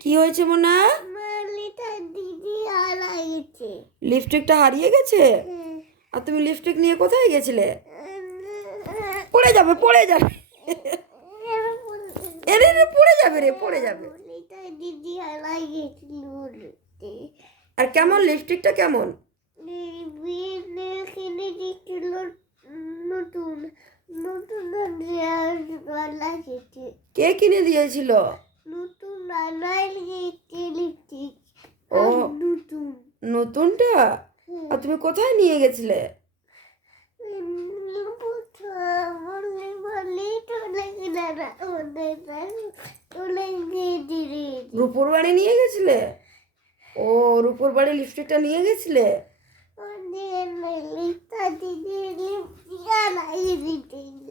কি হয়েছে মোনা লিপস্টিকটা হারিয়ে গেছে আর তুমি লিপস্টিক নিয়ে কোথায় গেছিলে পড়ে যাবে পড়ে যাবে এরে রে পড়ে যাবে রে পড়ে যাবে আর কেমন লিপস্টিকটা কেমন কে কিনে দিয়েছিল নতুন আনাই গেছে লিপস্টিক ও। নতুন। নতুনটা? আর তুমি কোথায় নিয়ে গেছিলে? রূপুর বাড়ি নিয়ে গেছিলে? ও রূপুর বাড়ি লিপস্টিকটা নিয়ে গেছিলে?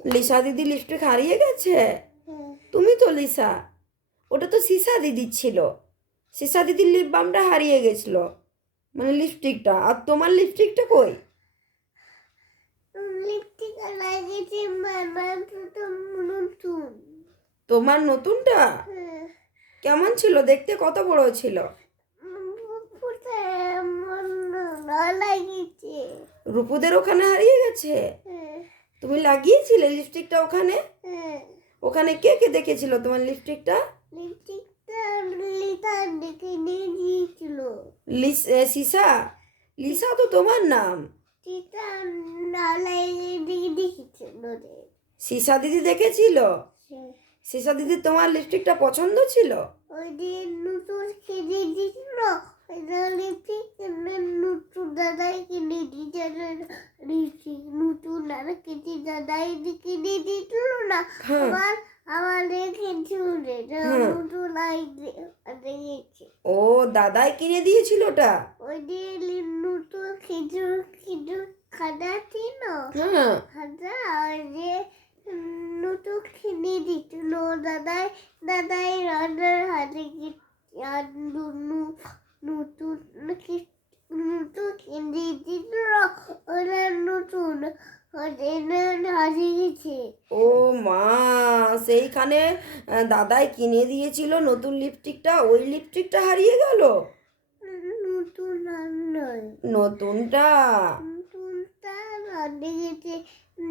লিসা দিদি লিপস্টিক হারিয়ে গেছে? তুমি তো লিসা। ওটা তো সিসা দিদির ছিল। সিসা দিদির লিপ বামটা হারিয়ে গেছিল। মানে লিপস্টিকটা আর তোমার লিপস্টিকটা কই? তোমার নতুনটা? কেমন ছিল? দেখতে কত বড় ছিল? রূপুদের ওখানে হারিয়ে গেছে? তুমি লাগিয়েছিলে লিপস্টিকটা ওখানে? ওখানে কে কে দেখেছিল তোমার লিপস্টিকটা লিস লিসা তো তোমার নাম। সিসা দিদি দেখেছিল? সিসা দিদি তোমার লিপস্টিকটা পছন্দ ছিল? ওই যে নতুন কিনে দিয়েছিল নতুন দাদাই কিনে দাদাই না। হ্যাঁ। হ্যাঁ। ও দাদাই কিনে দিয়েছিল ওটা? ওই নতুন খেজুর খেজুর খাদা ছিল হ্যাঁ। খাদা আর যে উম, নতুন কিনে দিছিল দাদাই দাদাই রান্নার হাতে কি- আর নু- নু- নতুন ওরা নতুন গেছে ও মা সেইখানে দাদাই কিনে দিয়েছিল নতুন লিপস্টিকটা ওই লিপস্টিকটা হারিয়ে গেল। নতুন নয়। নতুনটা? নতুনটা হারিয়ে গেছে।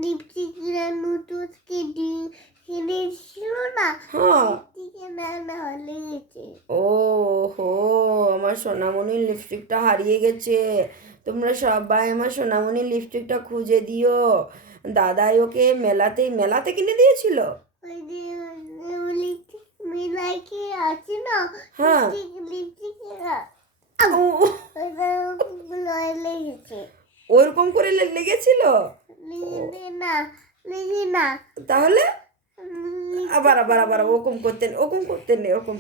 লিপস্টিকরা নতুন কিনে কিনেছিল না। হ্যাঁ। হারিয়ে গেছে। ও আমার সোনামণির লিপস্টিকটা হারিয়ে গেছে। তোমরা সবাই আমার সোনামণির লিপস্টিকটা খুঁজে দিও। দাদাই ওকে মেলাতে মেলাতে কিনে দিয়েছিল? হ্যাঁ। ওরকম করে লেগেছিল? না না তাহলে? আবার আবার আবার ওরকম করতেন নে ওরকম করতে নে ওরকম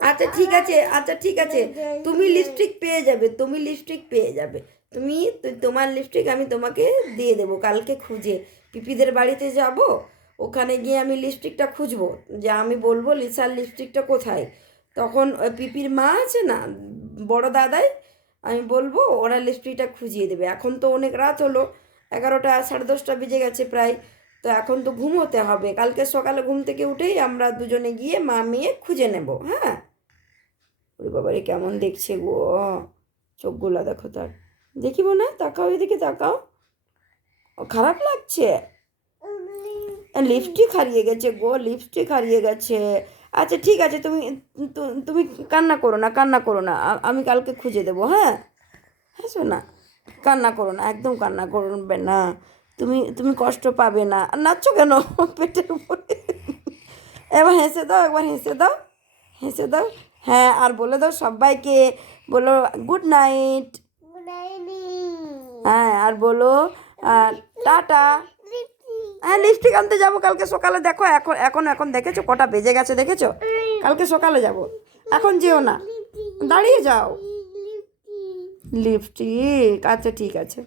আচ্ছা ঠিক আছে আচ্ছা ঠিক আছে। তুমি লিপস্টিক পেয়ে যাবে, তুমি লিপস্টিক পেয়ে যাবে। তুমি তোমার লিপস্টিক আমি তোমাকে দিয়ে দেবো, কালকে খুঁজে। পিপিদের বাড়িতে যাব, ওখানে গিয়ে আমি লিপস্টিকটা খুঁজবো। যে আমি বলব, লিসার লিপস্টিকটা কোথায়? তখন পিপির মা আছে না, বড় দাদাই, আমি বলব, ওরা লিপস্টিকটা খুঁজিয়ে দেবে। এখন তো অনেক রাত হলো, এগারোটা, সাড়ে দশটা বেজে গেছে প্রায়। তো এখন তো ঘুমোতে হবে। কালকে সকালে ঘুম থেকে উঠেই আমরা দুজনে গিয়ে মা মেয়ে খুঁজে নেব হ্যাঁ? ওরে বাবারে, কেমন দেখছে গো। চোখগুলো দেখো তার। দেখিব না তাকাও এদিকে, তাকাও। খারাপ লাগছে? লিপস্টিক হারিয়ে গেছে গো লিপস্টিক হারিয়ে গেছে। আচ্ছা ঠিক আছে, তুমি তুমি কান্না করো না, কান্না করো না। আমি কালকে খুঁজে দেবো হ্যাঁ? হ্যাঁ শোনা। কান্না করো না, একদম কান্না করবে না। তুমি তুমি কষ্ট পাবে না। আর নাচছো কেন? পেটের উপরে। এবার হেসে দাও একবার হেসে দাও হেসে দাও। হ্যাঁ আর বলে দাও সবাইকে বলো গুড নাইট হ্যাঁ আর বলো টাটা। হ্যাঁ লিপস্টিক আনতে যাব কালকে সকালে। দেখো এখন এখন এখন দেখেছ? কটা বেজে গেছে দেখেছ? কালকে সকালে যাব। এখন যেও না। দাঁড়িয়ে যাও। লিপস্টিক আচ্ছা ঠিক আছে।